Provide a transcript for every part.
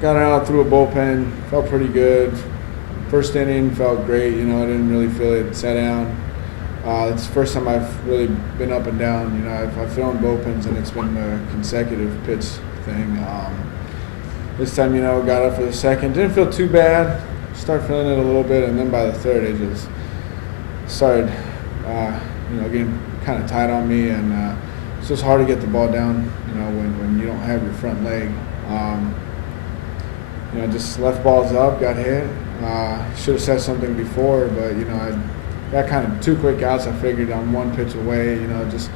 got out, threw a bullpen, felt pretty good. First inning felt great. I didn't really feel it. Sat down. It's the first time I've really been up and down. I've thrown bullpens and it's been a consecutive pitch thing. This time, got up for the second. Didn't feel too bad. Started feeling it a little bit, and then by the third, it just started, getting kind of tight on me, and it's just hard to get the ball down, when you don't have your front leg. Just left balls up, got hit. Should have said something before, but, I got kind of 2 quick outs. I figured I'm 1 pitch away, just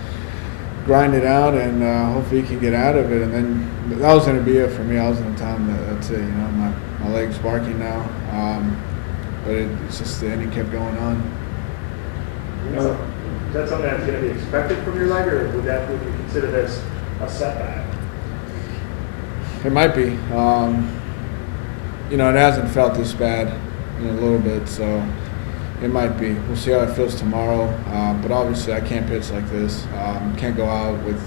grind it out, and hopefully you can get out of it. And then that was going to be it for me. I was going to tell him that's it. My leg's barking now. But it's just the inning kept going on. Is that something that's going to be expected from your leg, or would you consider this a setback? It might be. It hasn't felt this bad in a little bit, so it might be. We'll see how it feels tomorrow. But obviously, I can't pitch like this. Can't go out with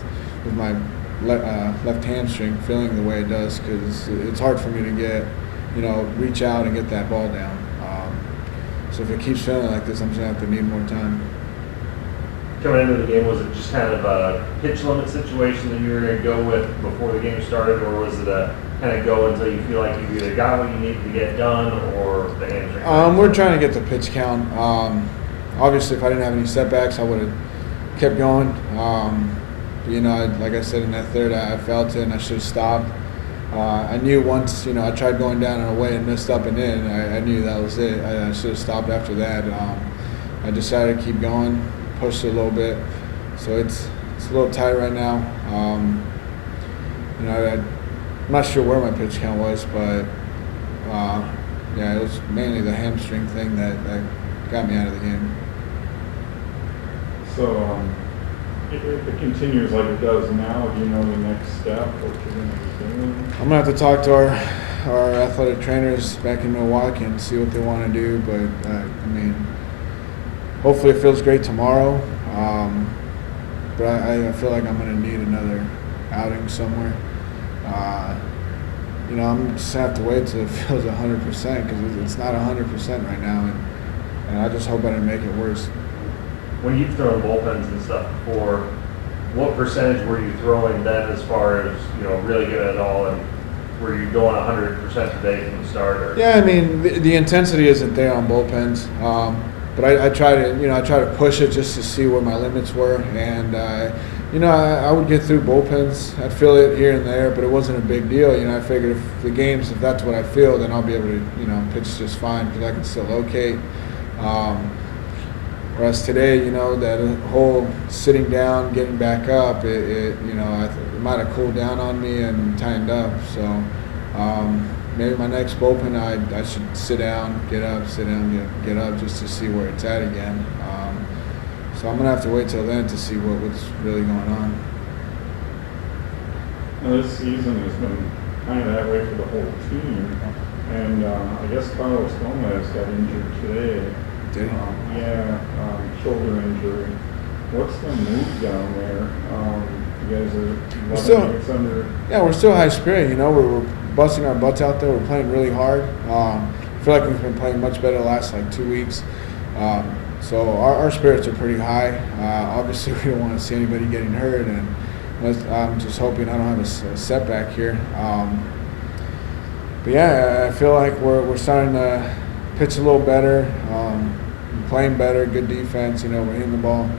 my left hamstring feeling the way it does, because it's hard for me to get, reach out and get that ball down. So if it keeps feeling like this, I'm just going to have to need more time. Coming into the game, was it just kind of a pitch limit situation that you were going to go with before the game started, or was it a kind of go until you feel like you've either got what you need to get done or the hamstring? We're trying to get the pitch count. Obviously, if I didn't have any setbacks, I would have kept going. Like I said, in that third, I felt it and I should have stopped. I knew once, I tried going down and away and missed up and in. I knew that was it. I should have stopped after that. I decided to keep going, pushed it a little bit. So it's a little tight right now. I'm not sure where my pitch count was, but it was mainly the hamstring thing that got me out of the game. So if it continues like it does now, do you know the next step, what you're going to be doing? I'm going to have to talk to our athletic trainers back in Milwaukee and see what they want to do, but hopefully it feels great tomorrow. But I feel like I'm going to need another outing somewhere. I'm just going to have to wait till it feels 100%, because it's not 100% right now, and I just hope I didn't make it worse. When you've thrown bullpens and stuff before, what percentage were you throwing then as far as, really good at all, and were you going 100% today from the start? Or? Yeah, the intensity isn't there on bullpens, but I try to push it just to see where my limits were, and I would get through bullpens. I'd feel it here and there, but it wasn't a big deal. I figured if that's what I feel, then I'll be able to, pitch just fine, because I can still locate. Whereas today, that whole sitting down, getting back up, it might have cooled down on me and tightened up. So maybe my next bullpen, I should sit down, get up, sit down, get up, just to see where it's at again. So I'm going to have to wait till then to see what's really going on. Now, this season has been kind of that way for the whole team. And I guess Carlos Gomez got injured today. Did he? Shoulder injury. What's the move down there? You guys are we're still high spirit. We're busting our butts out there. We're playing really hard. I feel like we've been playing much better the last 2 weeks. So our spirits are pretty high. Obviously, we don't want to see anybody getting hurt, and I'm just hoping I don't have a setback here. But yeah, I feel like we're starting to pitch a little better, playing better, good defense. We're hitting the ball.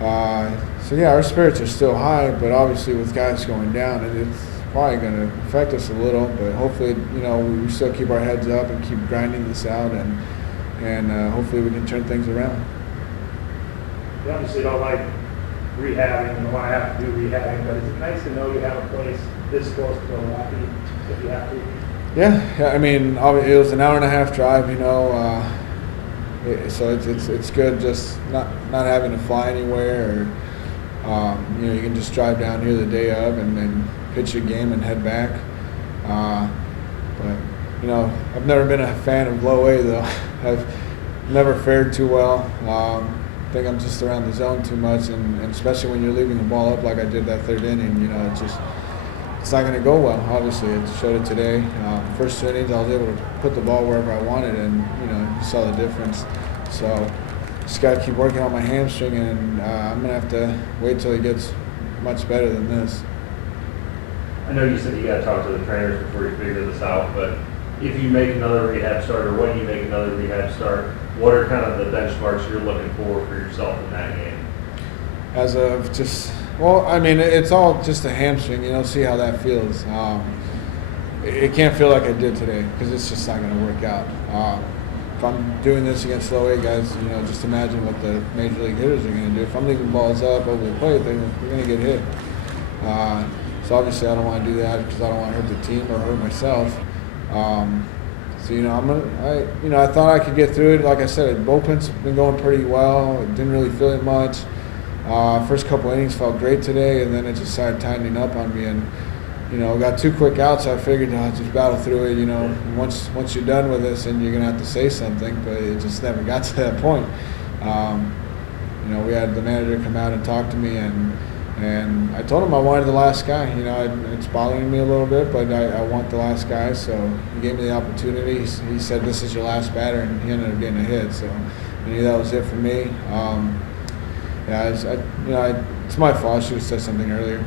So yeah, our spirits are still high, but obviously with guys going down, it's probably going to affect us a little. But hopefully, we still keep our heads up and keep grinding this out, and hopefully we can turn things around. You obviously don't like rehabbing and want to have to do rehabbing, but is it nice to know you have a place this close to Milwaukee if you have to? Yeah, it was an hour-and-a-half drive, so it's good just not having to fly anywhere, or you can just drive down here the day of and then pitch a game and head back. But I've never been a fan of low A though. I've never fared too well. I think I'm just around the zone too much, and especially when you're leaving the ball up like I did that third inning, it's not going to go well. Obviously, it showed it today. First 2 innings, I was able to put the ball wherever I wanted, and you saw the difference. So just got to keep working on my hamstring, and I'm going to have to wait till it gets much better than this. I know you said you got to talk to the trainers before you figure this out, but if you make another rehab start, or when you make another rehab start, what are kind of the benchmarks you're looking for yourself in that game? As of well, I mean, it's all just a hamstring, see how that feels. It can't feel like I did today because it's just not going to work out. If I'm doing this against low A guys, just imagine what the major league hitters are going to do. If I'm leaving balls up over the plate, they're going to get hit. So obviously I don't want to do that because I don't want to hurt the team or hurt myself. So I thought I could get through it. Like I said, bullpen's been going pretty well. Didn't really feel it much. First couple innings felt great today, and then it just started tightening up on me. And got 2 quick outs. So I figured I'll just battle through it. Once you're done with this, and you're gonna have to say something, but it just never got to that point. We had the manager come out and talk to me, and I told him I wanted the last guy. It's bothering me a little bit, but I want the last guy. So he gave me the opportunity. He said, "This is your last batter," and he ended up getting a hit. So I knew that was it for me. It's my fault. I should have said something earlier.